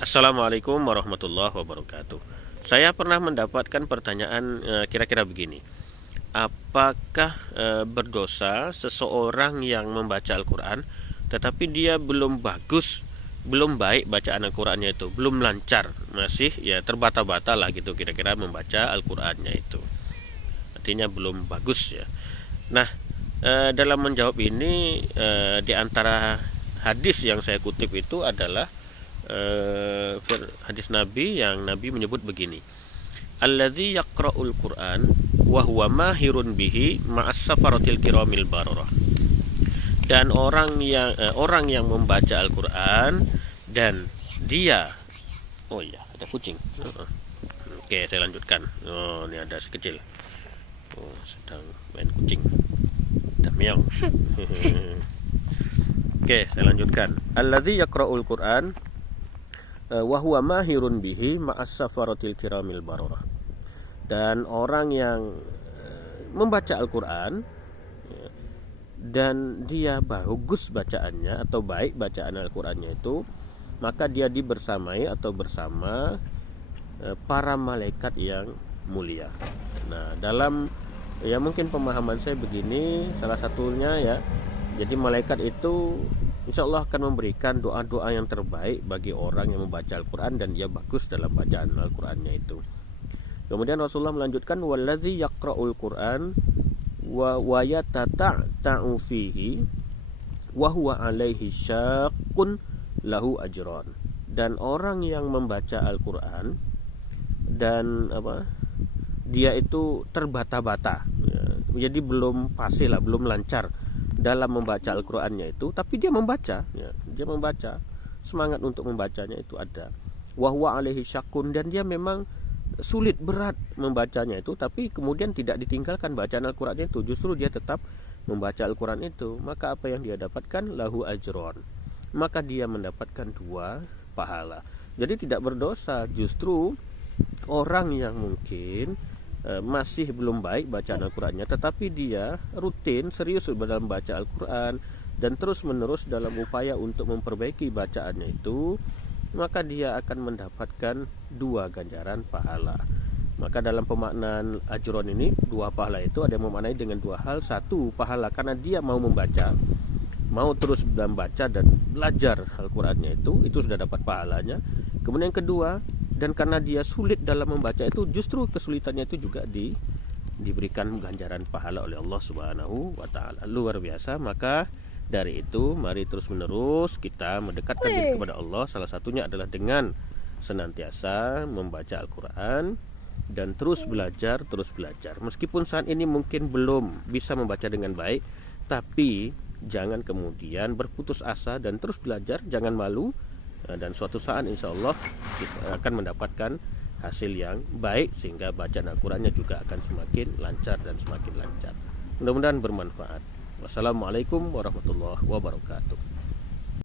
Assalamualaikum warahmatullahi wabarakatuh. Saya pernah mendapatkan pertanyaan kira-kira begini. Apakah berdosa seseorang yang membaca Al-Quran tetapi dia belum bagus, belum baik bacaan Al-Qurannya itu, belum lancar, masih ya terbata-bata lah gitu kira-kira membaca Al-Qurannya itu. Artinya belum bagus ya. Nah, dalam menjawab ini di antara hadis yang saya kutip itu adalah hadis Nabi yang Nabi menyebut begini. Alladzi yaqra'ul Qur'an wa huwa mahirun bihi ma'as safaratil kiramil bararah. Dan orang yang membaca Al-Qur'an dan dia ada kucing. Oke, saya lanjutkan. Ini ada si kecil. Sedang main kucing. Damiang. Oke, saya lanjutkan. Alladzi yaqra'ul Qur'an wa huwa mahirun bihi ma'as safaratil kiramil bararah. Dan orang yang membaca Al-Qur'an dan dia bagus bacaannya atau baik bacaan Al-Qur'annya itu, maka dia dibersamai atau bersama para malaikat yang mulia. Nah, dalam mungkin pemahaman saya begini, salah satunya ya, jadi malaikat itu insya Allah akan memberikan doa-doa yang terbaik bagi orang yang membaca Al-Quran dan dia bagus dalam bacaan Al-Qurannya itu. Kemudian Rasulullah melanjutkan, waladzi yaqra'ul Quran wa yatata'u fihi wa huwa alaihi syaqqun lahu ajran. Dan orang yang membaca Al-Quran dan dia itu terbata-bata, jadi belum fasih lah, belum lancar dalam membaca Al-Qur'annya itu, tapi dia membaca, dia membaca, semangat untuk membacanya itu ada. Wa huwa alaihi syaqqun, dan dia memang sulit, berat membacanya itu, tapi kemudian tidak ditinggalkan bacaan Al-Qur'annya itu, justru dia tetap membaca Al-Qur'an itu, maka apa yang dia dapatkan? Lahu ajron, maka dia mendapatkan 2 pahala. Jadi tidak berdosa. Justru orang yang mungkin masih belum baik bacaan Al-Qur'annya, tetapi dia rutin serius dalam baca Al-Qur'an dan terus menerus dalam upaya untuk memperbaiki bacaannya itu, maka dia akan mendapatkan 2 ganjaran pahala. Maka dalam pemaknaan ajron ini, 2 pahala itu ada yang memaknai dengan 2 hal. 1, pahala karena dia mau membaca, mau terus dalam baca dan belajar Al-Qur'annya itu sudah dapat pahalanya. Kemudian yang kedua, dan karena dia sulit dalam membaca itu, justru kesulitannya itu juga diberikan ganjaran pahala oleh Allah Subhanahu wa taala. Luar biasa. Maka dari itu mari terus menerus kita mendekatkan diri kepada Allah. Salah satunya adalah dengan senantiasa membaca Al-Qur'an dan terus belajar. Meskipun saat ini mungkin belum bisa membaca dengan baik, tapi jangan kemudian berputus asa dan terus belajar, jangan malu. Dan suatu saat insya Allah kita akan mendapatkan hasil yang baik, sehingga bacaan Al-Qur'annya juga akan semakin lancar dan semakin lancar. Mudah-mudahan bermanfaat. Wassalamualaikum warahmatullahi wabarakatuh.